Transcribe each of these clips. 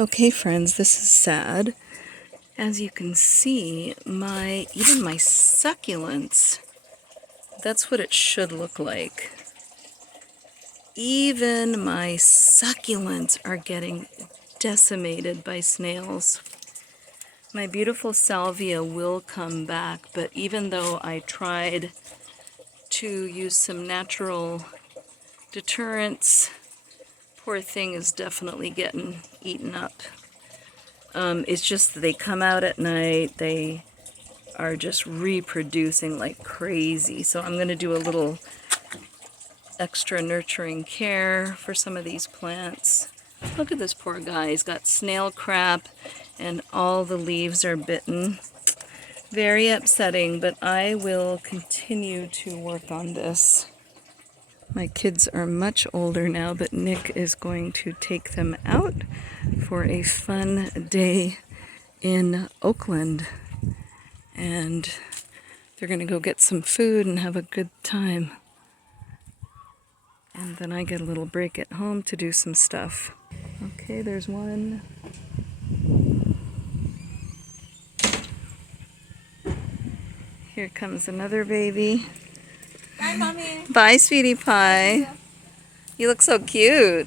Okay, friends, this is sad. As you can see, even my succulents, that's what it should look like. Even my succulents are getting decimated by snails. My beautiful salvia will come back, but even though I tried to use some natural deterrents, poor thing is definitely getting eaten up. It's just that they come out at night, they are just reproducing like crazy. So I'm going to do a little extra nurturing care for some of these plants. Look at this poor guy. He's got snail crap and all the leaves are bitten. Very upsetting, but I will continue to work on this. My kids are much older now, but Nick is going to take them out for a fun day in Oakland. And they're going to go get some food and have a good time. And then I get a little break at home to do some stuff. Okay, there's one. Here comes another baby. Bye, Mommy. Bye, sweetie pie. You look so cute.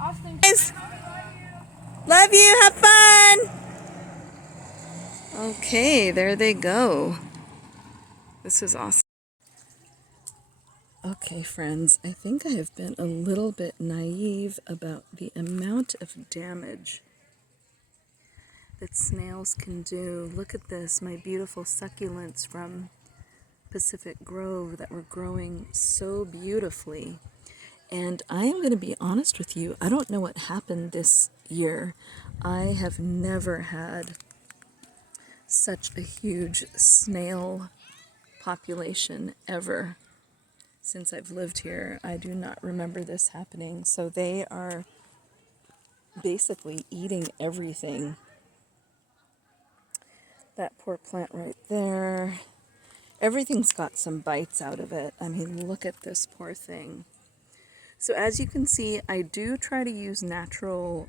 Austin. Guys, love you. Have fun. Okay, there they go. This is awesome. Okay, friends, I think I have been a little bit naive about the amount of damage that snails can do. Look at this, my beautiful succulents from Pacific Grove that were growing so beautifully. And I am going to be honest with you, I don't know what happened this year. I have never had such a huge snail population ever. Since I've lived here, I do not remember this happening. So they are basically eating everything. That poor plant right there. Everything's got some bites out of it. I mean, look at this poor thing. So as you can see, I do try to use natural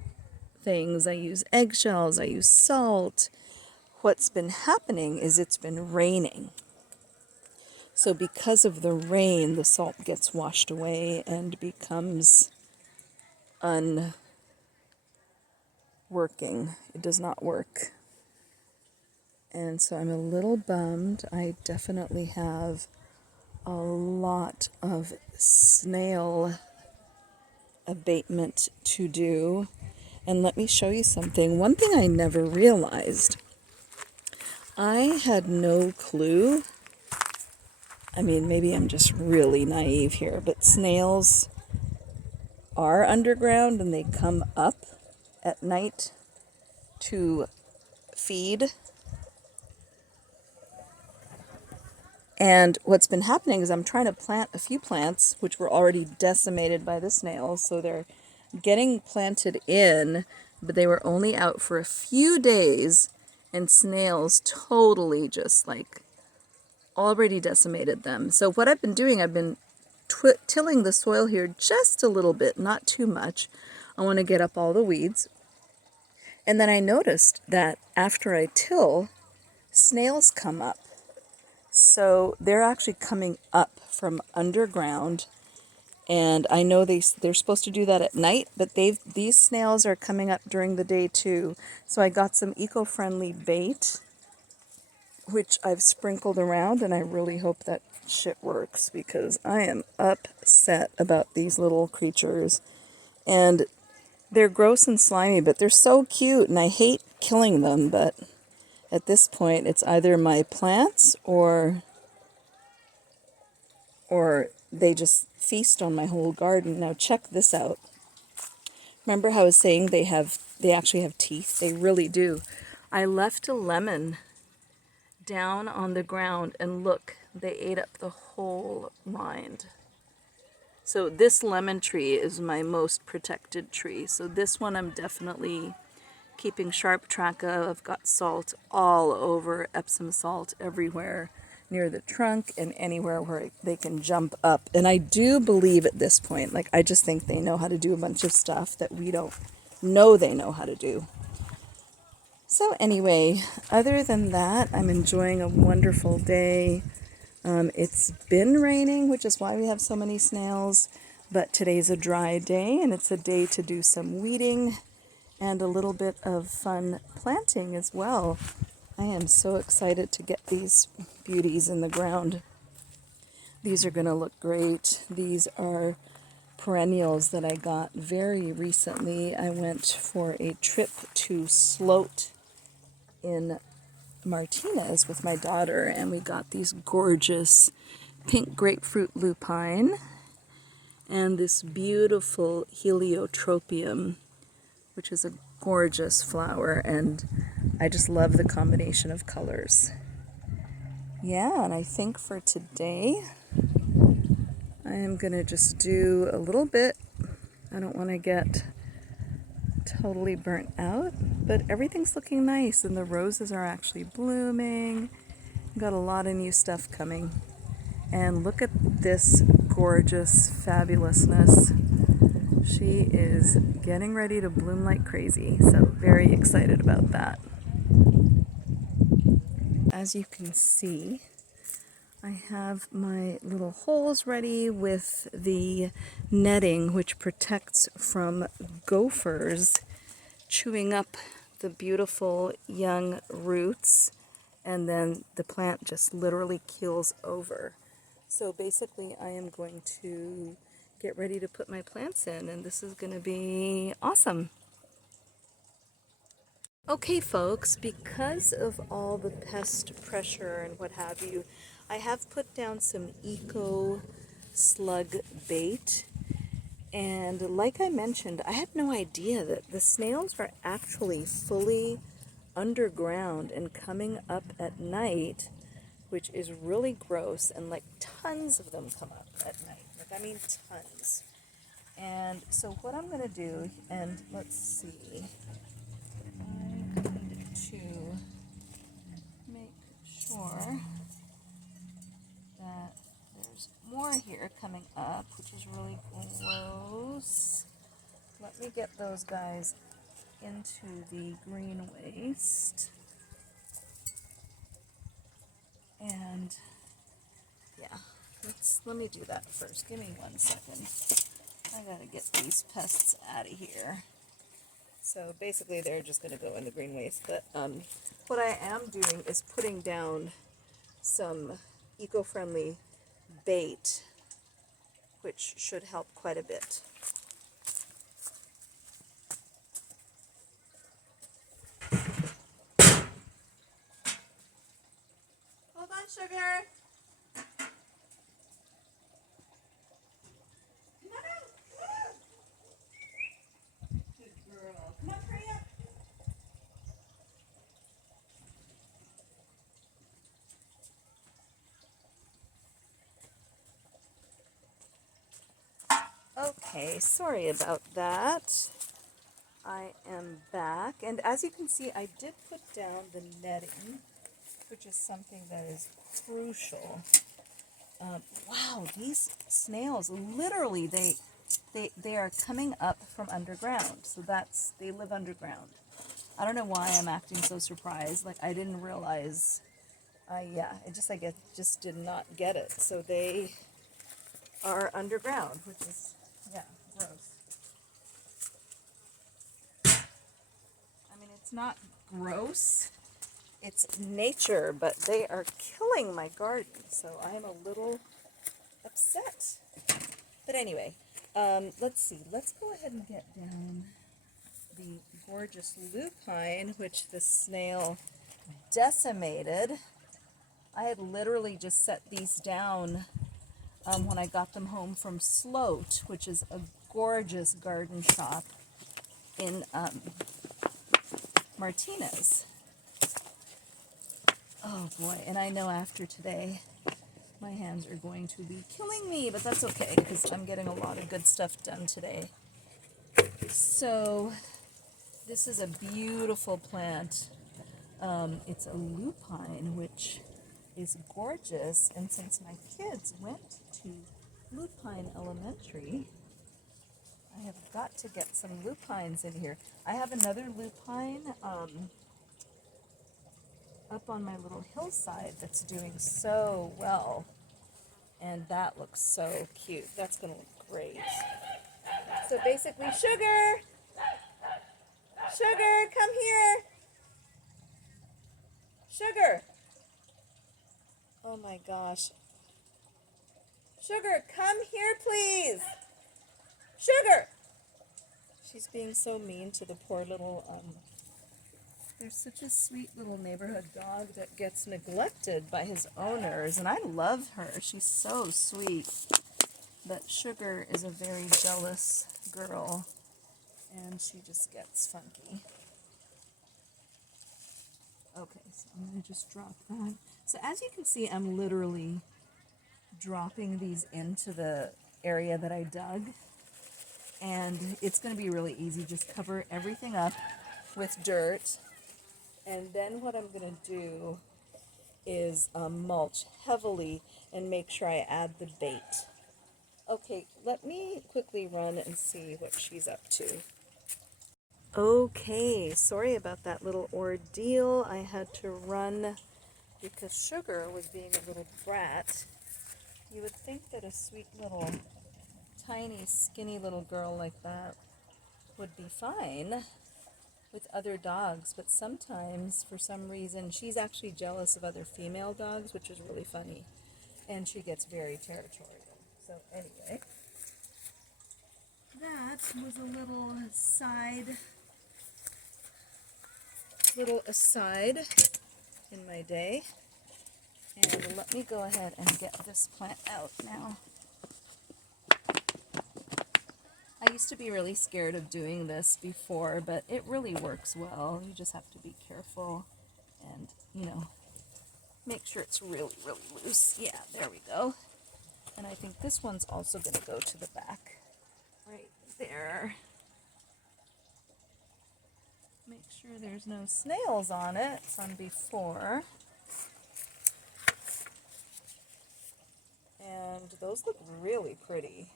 things. I use eggshells, I use salt. What's been happening is it's been raining. So because of the rain, the salt gets washed away and becomes unworking. It does not work. And so I'm a little bummed. I definitely have a lot of snail abatement to do. And let me show you something. One thing I never realized. I had no clue. I mean, maybe I'm just really naive here, but snails are underground and they come up at night to feed. And what's been happening is I'm trying to plant a few plants which were already decimated by the snails, so they're getting planted in, but they were only out for a few days, and snails totally just like already decimated them. So what I've been doing, I've been tilling the soil here just a little bit, not too much. I want to get up all the weeds. And then I noticed that after I till, snails come up. So they're actually coming up from underground. And I know they're supposed to do that at night, but these snails are coming up during the day too. So I got some eco-friendly bait, which I've sprinkled around, and I really hope that shit works because I am upset about these little creatures. And they're gross and slimy, but they're so cute, and I hate killing them, but at this point it's either my plants or they just feast on my whole garden. Now check this out. Remember how I was saying they actually have teeth? They really do. I left a lemon down on the ground and look, they ate up the whole rind. So this lemon tree is my most protected tree. So this one I'm definitely keeping sharp track of. I've got salt all over, Epsom salt everywhere near the trunk and anywhere where they can jump up. And I do believe at this point, like, I just think they know how to do a bunch of stuff that we don't know they know how to do. So anyway, other than that, I'm enjoying a wonderful day. It's been raining, which is why we have so many snails, but today's a dry day and it's a day to do some weeding and a little bit of fun planting as well. I am so excited to get these beauties in the ground. These are going to look great. These are perennials that I got very recently. I went for a trip to Sloat in Martinez with my daughter, and we got these gorgeous pink grapefruit lupine and this beautiful heliotropium, which is a gorgeous flower, and I just love the combination of colors. Yeah, and I think for today I am gonna just do a little bit. I don't want to get totally burnt out, but everything's looking nice and the roses are actually blooming. Got a lot of new stuff coming. And look at this gorgeous fabulousness. She is getting ready to bloom like crazy, so very excited about that. As you can see, I have my little holes ready with the netting, which protects from gophers chewing up the beautiful young roots, and then the plant just literally keels over. So basically I am going to get ready to put my plants in, and this is going to be awesome. Okay folks, because of all the pest pressure and what have you, I have put down some eco slug bait. And like I mentioned, I had no idea that the snails are actually fully underground and coming up at night, which is really gross, and like tons of them come up at night. Like, I mean tons. And so what I'm going to do, and let's see, I need to make sure that there's more here coming up, which is really gross. Let me get those guys into the green waste. And yeah, let me do that first. Give me 1 second. I gotta get these pests out of here. So basically they're just gonna go in the green waste, but what I am doing is putting down some eco-friendly bait, which should help quite a bit. Hold on, sugar. Good girl. Come on, hurry up. Okay, sorry about that. I am back, and as you can see, I did put down the netting, which is something that is crucial. Wow, these snails, literally, they are coming up from underground, so they live underground. I don't know why I'm acting so surprised, like I didn't realize, yeah, I just did not get it. So they are underground, which is, yeah, gross. I mean, it's not gross, it's nature, but they are killing my garden, so I'm a little upset. But anyway, let's see. Let's go ahead and get down the gorgeous lupine, which the snail decimated. I had literally just set these down when I got them home from Sloat, which is a gorgeous garden shop in Martinez. Oh boy, and I know after today my hands are going to be killing me, but that's okay because I'm getting a lot of good stuff done today. So this is a beautiful plant. It's a lupine, which is gorgeous, and since my kids went to Lupine Elementary, I have got to get some lupines in here. I have another lupine up on my little hillside that's doing so well, and that looks so cute. That's gonna look great. So basically, Sugar, come here. Sugar. Oh my gosh. Sugar, come here, please. Sugar. She's being so mean to the poor little, there's such a sweet little neighborhood dog that gets neglected by his owners, and I love her. She's so sweet. But Sugar is a very jealous girl, and she just gets funky. Okay, so I'm going to just drop that. So as you can see, I'm literally dropping these into the area that I dug, and it's going to be really easy. Just cover everything up with dirt. And then what I'm going to do is mulch heavily and make sure I add the bait. Okay, let me quickly run and see what she's up to. Okay, sorry about that little ordeal. I had to run because Sugar was being a little brat. You would think that a sweet little, tiny, skinny little girl like that would be fine with other dogs, but sometimes, for some reason, she's actually jealous of other female dogs, which is really funny, and she gets very territorial. So anyway, that was a little aside in my day, and let me go ahead and get this plant out now. I used to be really scared of doing this before, but it really works well. You just have to be careful and, you know, make sure it's really, really loose. Yeah, there we go. And I think this one's also going to go to the back. Right there. Make sure there's no snails on it. It's on before. And those look really pretty.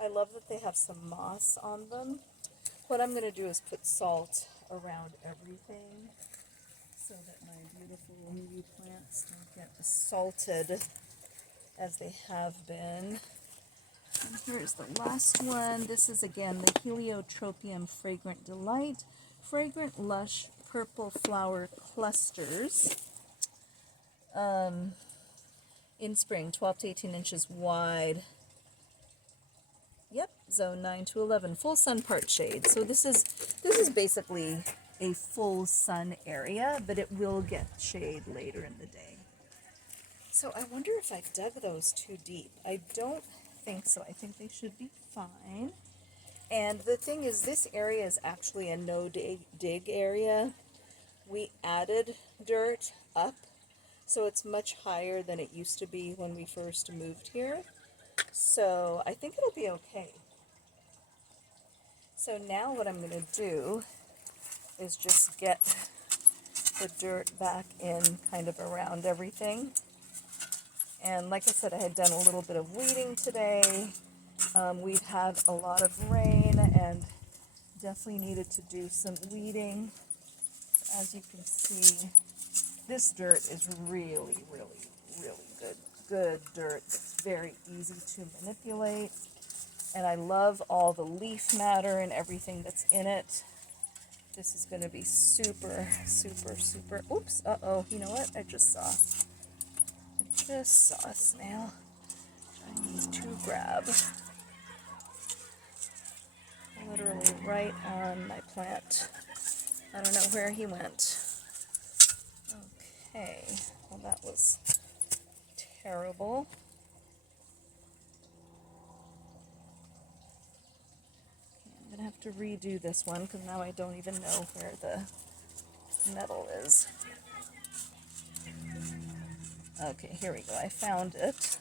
I love that they have some moss on them. What I'm going to do is put salt around everything so that my beautiful new plants don't get assaulted as they have been. And here's the last one. This is again the Heliotropium Fragrant Delight. Fragrant Lush Purple Flower Clusters. In spring, 12 to 18 inches wide. Yep, zone 9 to 11, full sun, part shade. So this is basically a full sun area, but it will get shade later in the day. So I wonder if I dug those too deep. I don't think so. I think they should be fine. And the thing is, this area is actually a no-dig area. We added dirt up, so it's much higher than it used to be when we first moved here. So I think it'll be okay. So now what I'm going to do is just get the dirt back in kind of around everything. And like I said, I had done a little bit of weeding today. We've had a lot of rain and definitely needed to do some weeding. As you can see, this dirt is really, really, really good dirt. It's very easy to manipulate. And I love all the leaf matter and everything that's in it. This is going to be super, super, super. Oops, uh-oh, you know what? I just saw a snail. I need to grab. Literally right on my plant. I don't know where he went. Okay, well that was terrible. I'm going to have to redo this one because now I don't even know where the metal is. Okay, here we go. I found it.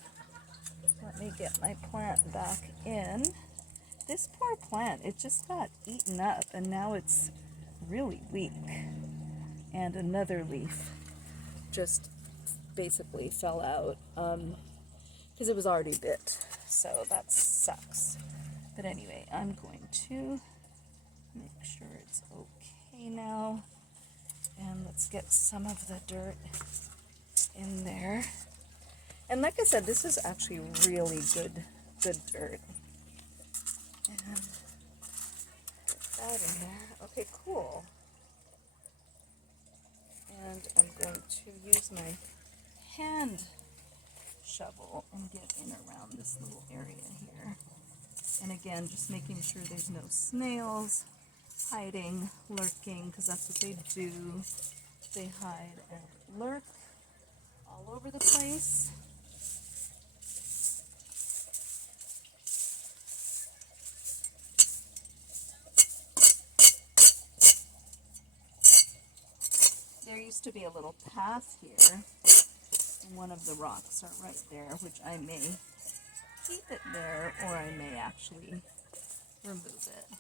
Let me get my plant back in. This poor plant, it just got eaten up and now it's really weak. And another leaf just basically fell out because it was already bit. So that sucks. But anyway, I'm going to make sure it's okay now. And let's get some of the dirt in there. And like I said, this is actually really good dirt. And put that in there. Okay, cool. And I'm going to use my hand shovel and get in around this little area here. And again, just making sure there's no snails hiding, lurking, because that's what they do. They hide and lurk all over the place. There used to be a little path here, and one of the rocks are right there, which I may keep it there, or I may actually remove it.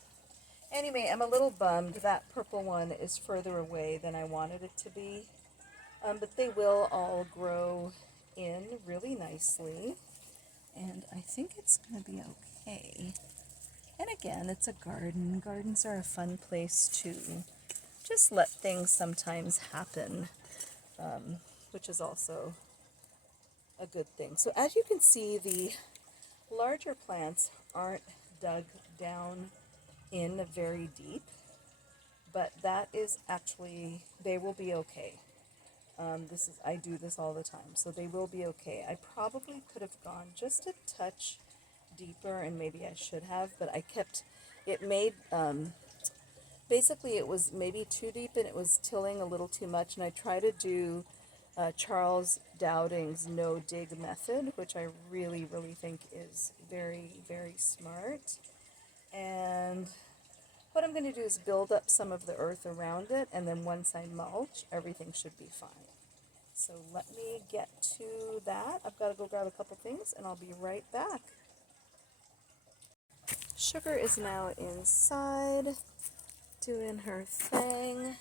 Anyway, I'm a little bummed. That purple one is further away than I wanted it to be, but they will all grow in really nicely, and I think it's going to be okay. And again, it's a garden. Gardens are a fun place to just let things sometimes happen, which is also a good thing. So as you can see, the larger plants aren't dug down in very deep, but that is actually, they will be okay. I do this all the time, so they will be okay. I probably could have gone just a touch deeper, and maybe I should have, but it made, basically it was maybe too deep and it was tilling a little too much, and I try to do Charles Dowding's no dig method, which I really, really think is very, very smart. And what I'm going to do is build up some of the earth around it, and then once I mulch, everything should be fine. So let me get to that. I've got to go grab a couple things, and I'll be right back. Sugar is now inside, doing her thing.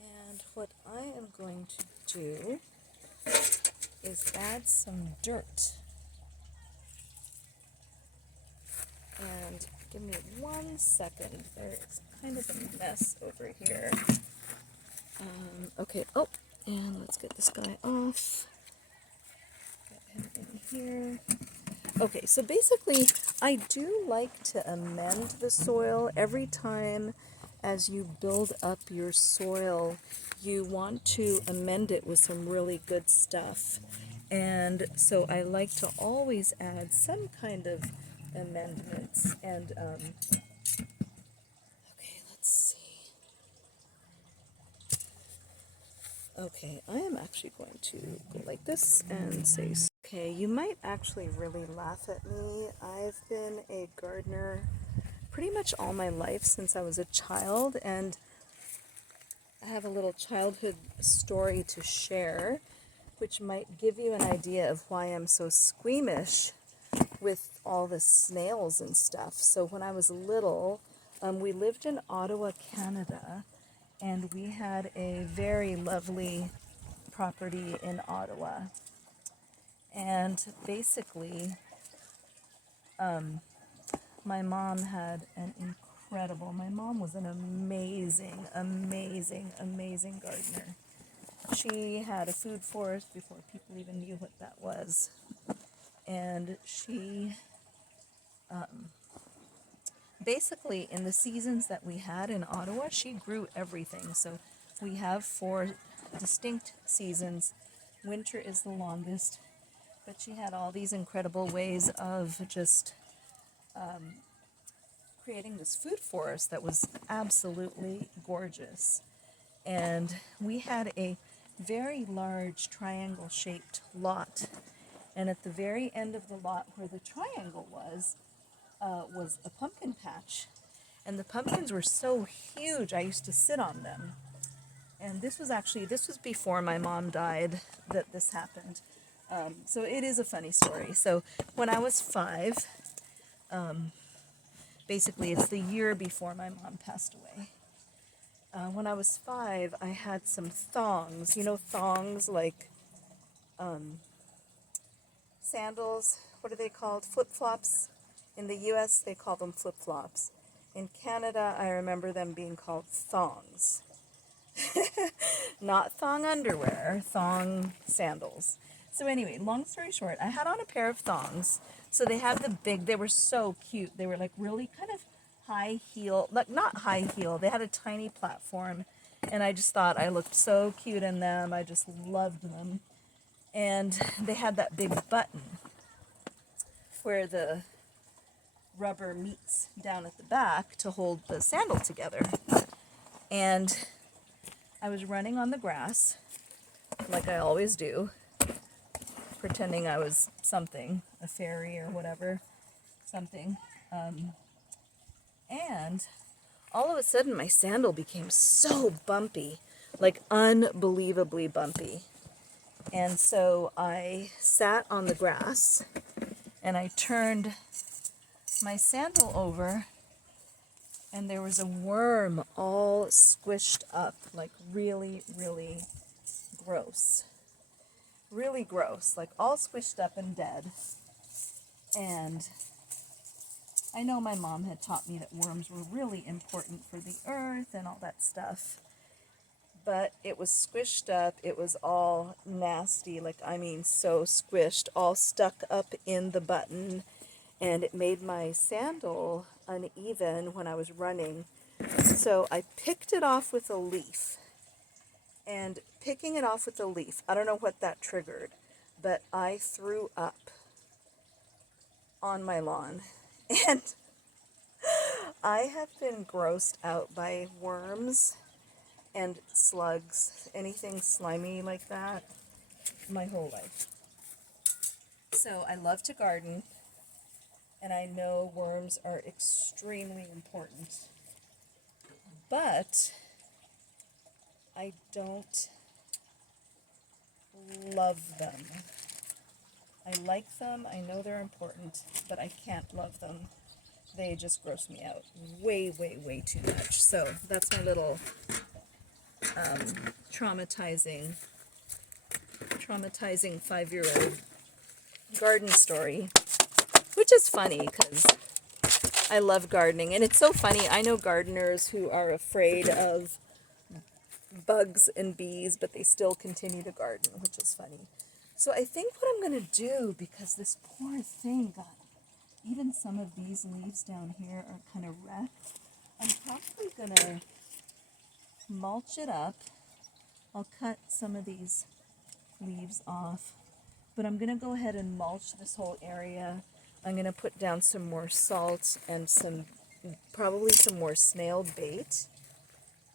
And what I am going to do is add some dirt. And give me 1 second. There's kind of a mess over here. Okay, oh, and let's get this guy off. Get him in here. Okay, so basically, I do like to amend the soil every time as you build up your soil. You want to amend it with some really good stuff. And so I like to always add some kind of amendments. And, okay, let's see. Okay, I am actually going to go like this and say, okay, you might actually really laugh at me. I've been a gardener pretty much all my life since I was a child, and I have a little childhood story to share, which might give you an idea of why I'm so squeamish with all the snails and stuff. So when I was little, we lived in Ottawa, Canada, and we had a very lovely property in Ottawa. And basically, my mom had an my mom was an amazing, amazing, amazing gardener. She had a food forest before people even knew what that was. And she, basically, in the seasons that we had in Ottawa, she grew everything. So we have 4 distinct seasons. Winter is the longest, but she had all these incredible ways of just creating this food forest that was absolutely gorgeous. And we had a very large triangle-shaped lot. And at the very end of the lot where the triangle was a pumpkin patch. And the pumpkins were so huge, I used to sit on them. And this was before my mom died that this happened. So it is a funny story. So when I was 5, basically it's the year before my mom passed away. When I was 5, I had some thongs. You know thongs, like sandals. What are they called? Flip-flops. In the US, they call them flip-flops. In Canada, I remember them being called thongs. Not thong underwear, thong sandals. So anyway, long story short, I had on a pair of thongs. So they had they were so cute. They were like really kind of high heel, like not high heel. They had a tiny platform. And I just thought I looked so cute in them. I just loved them. And they had that big button where the rubber meets down at the back to hold the sandal together. And I was running on the grass, like I always do, pretending I was something, a fairy or whatever, something. And all of a sudden my sandal became so bumpy, like unbelievably bumpy. And so I sat on the grass and I turned my sandal over, and there was a worm all squished up, like really, really gross. Really gross, like all squished up and dead. And I know my mom had taught me that worms were really important for the earth and all that stuff. But it was squished up, it was all nasty, like I mean so squished, all stuck up in the button. And it made my sandal uneven when I was running. So I picked it off with a leaf. And picking it off with a leaf, I don't know what that triggered, but I threw up on my lawn. And I have been grossed out by worms and slugs, anything slimy like that, my whole life. So I love to garden. And I know worms are extremely important, but I don't love them. I like them, I know they're important, but I can't love them. They just gross me out way, way, way too much. So that's my little traumatizing 5-year-old garden story, which is funny because I love gardening. And it's so funny, I know gardeners who are afraid of bugs and bees, but they still continue to garden, which is funny. So I think what I'm going to do, because this poor thing got, even some of these leaves down here are kind of wrecked, I'm probably going to mulch it up. I'll cut some of these leaves off, but I'm going to go ahead and mulch this whole area. I'm going to put down some more salt and probably some more snail bait,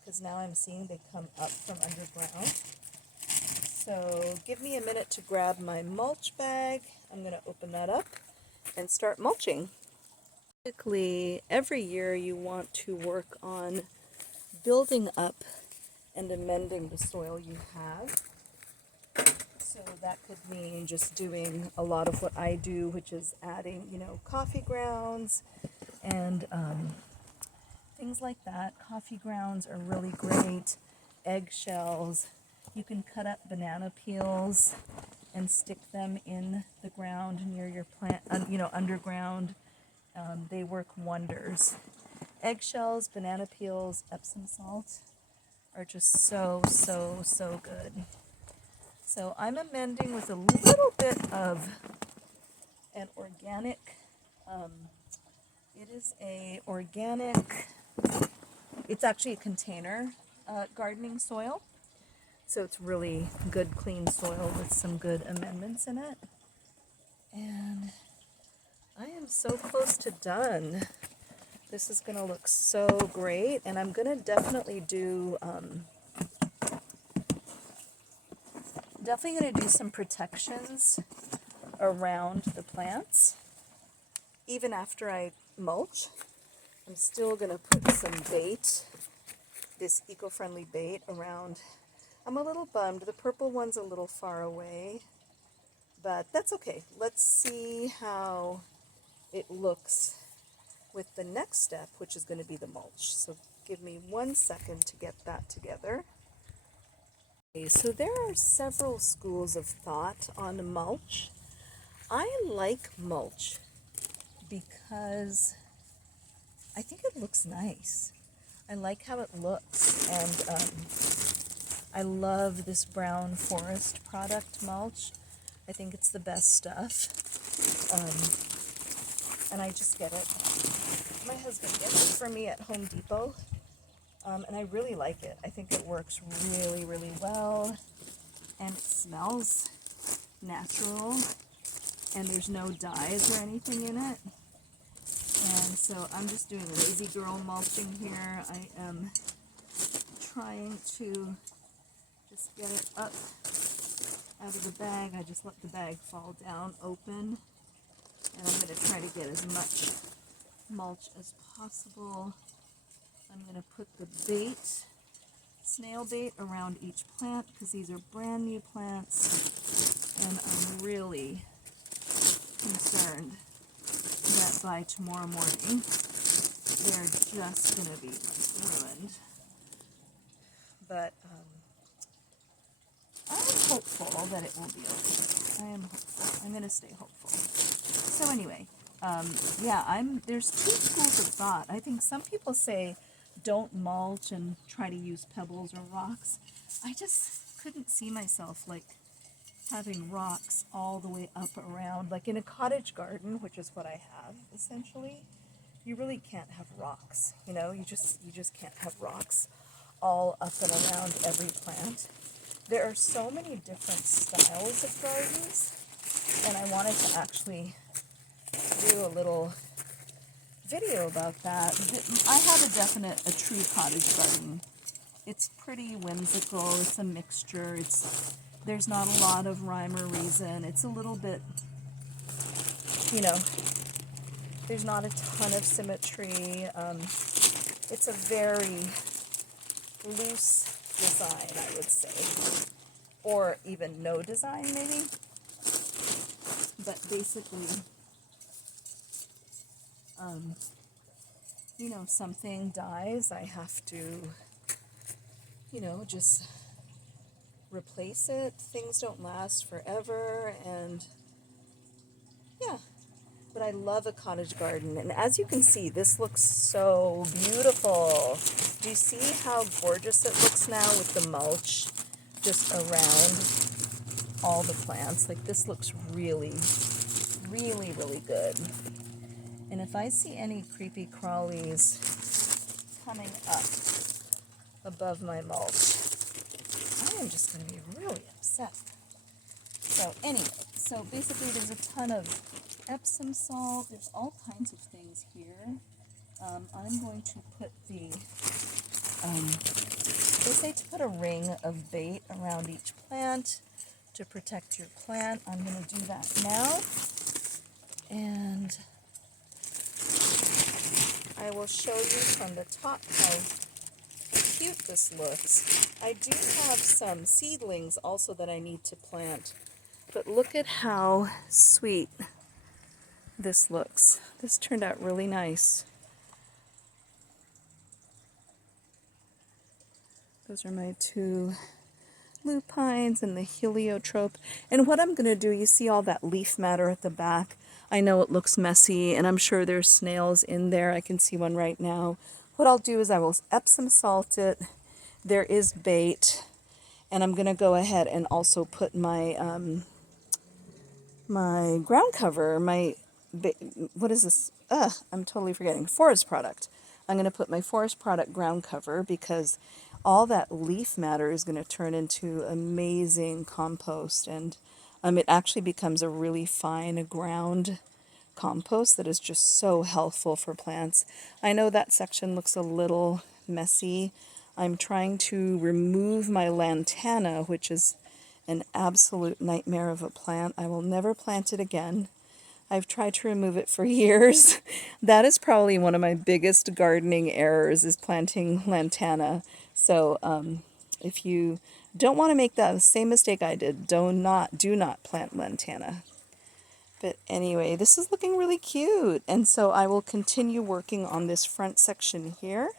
because now I'm seeing they come up from underground. So give me a minute to grab my mulch bag. I'm going to open that up and start mulching. Typically, every year you want to work on building up and amending the soil you have. So that could mean just doing a lot of what I do, which is adding, coffee grounds and things like that. Coffee grounds are really great. Eggshells. You can cut up banana peels and stick them in the ground near your plant, underground. They work wonders. Eggshells, banana peels, Epsom salt are just so, so, so good. So I'm amending with a little bit of an organic, it is a organic, it's actually a container gardening soil. So it's really good, clean soil with some good amendments in it. And I am so close to done. This is going to look so great. And I'm going to definitely do some protections around the plants. Even after I mulch, I'm still going to put some bait, this eco-friendly bait around. I'm a little bummed. The purple one's a little far away, but that's okay. Let's see how it looks with the next step, which is going to be the mulch. So give me 1 second to get that together. Okay, so there are several schools of thought on mulch. I like mulch because I think it looks nice. I like how it looks, and I love this brown forest product mulch. I think it's the best stuff, and I just get it. My husband gets it for me at Home Depot, and I really like it. I think it works really, really well, and it smells natural, and there's no dyes or anything in it. And so I'm just doing lazy girl mulching here. I am trying to just get it up out of the bag. I just let the bag fall down open, and I'm going to try to get as much mulch as possible. I'm going to put the bait, snail bait, around each plant because these are brand new plants, and I'm really concerned that by tomorrow morning they're just going to be like ruined. But I'm hopeful that it will be okay. I am hopeful. I'm going to stay hopeful. So anyway, yeah, there's two schools of thought. I think some people say don't mulch and try to use pebbles or rocks. I just couldn't see myself like having rocks all the way up around, like in a cottage garden, which is what I have essentially. You really can't have rocks, you know, you just can't have rocks all up and around every plant. There are so many different styles of gardens, and I wanted to actually do a little video about that. I have a true cottage garden. It's pretty whimsical. It's a mixture. There's not a lot of rhyme or reason. It's a little bit, you know, there's not a ton of symmetry. It's a very loose design, I would say, or even no design maybe. But basically, you know, something dies, I have to, you know, just replace it. Things don't last forever, and yeah. But I love a cottage garden, and as you can see, this looks so beautiful. Do you see how gorgeous it looks now with the mulch just around all the plants? Like, this looks really, really, really good. And if I see any creepy crawlies coming up above my mulch, I am just going to be really upset. So anyway, so basically there's a ton of Epsom salt. There's all kinds of things here. I'm going to put they say to put a ring of bait around each plant to protect your plant. I'm going to do that now. And I will show you from the top how cute this looks. I do have some seedlings also that I need to plant. But look at how sweet this looks. This turned out really nice. Those are my two lupines and the heliotrope. And what I'm going to do, you see all that leaf matter at the back. I know it looks messy, and I'm sure there's snails in there. I can see one right now. What I'll do is I will Epsom salt it. There is bait, and I'm going to go ahead and also put my my ground cover, what is this? I'm totally forgetting. Forest product. I'm going to put my forest product ground cover because all that leaf matter is going to turn into amazing compost, and it actually becomes a really fine ground compost that is just so helpful for plants. I know that section looks a little messy. I'm trying to remove my lantana, which is an absolute nightmare of a plant. I will never plant it again. I've tried to remove it for years. That is probably one of my biggest gardening errors, is planting lantana. So if you don't want to make the same mistake I did, do not plant lantana. But anyway, this is looking really cute. And so I will continue working on this front section here.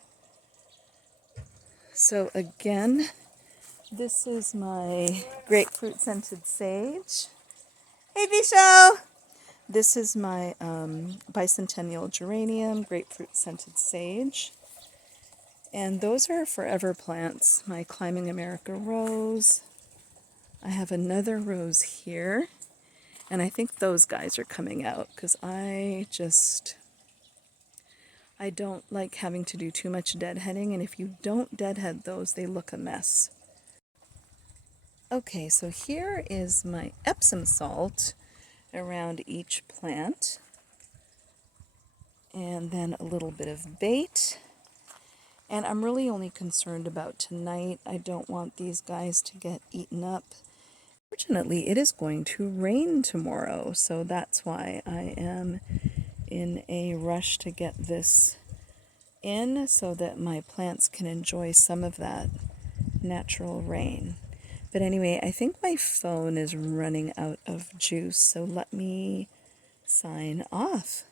So again, This is my grapefruit scented sage. Hey, Bisho! This is my bicentennial geranium, grapefruit scented sage. And those are forever plants. My climbing America rose. I have another rose here. And I think those guys are coming out because I don't like having to do too much deadheading. And if you don't deadhead those, they look a mess. Okay, so here is my Epsom salt around each plant. And then a little bit of bait. And I'm really only concerned about tonight. I don't want these guys to get eaten up. Fortunately, it is going to rain tomorrow, so that's why I am in a rush to get this in so that my plants can enjoy some of that natural rain. But anyway, I think my phone is running out of juice, so let me sign off.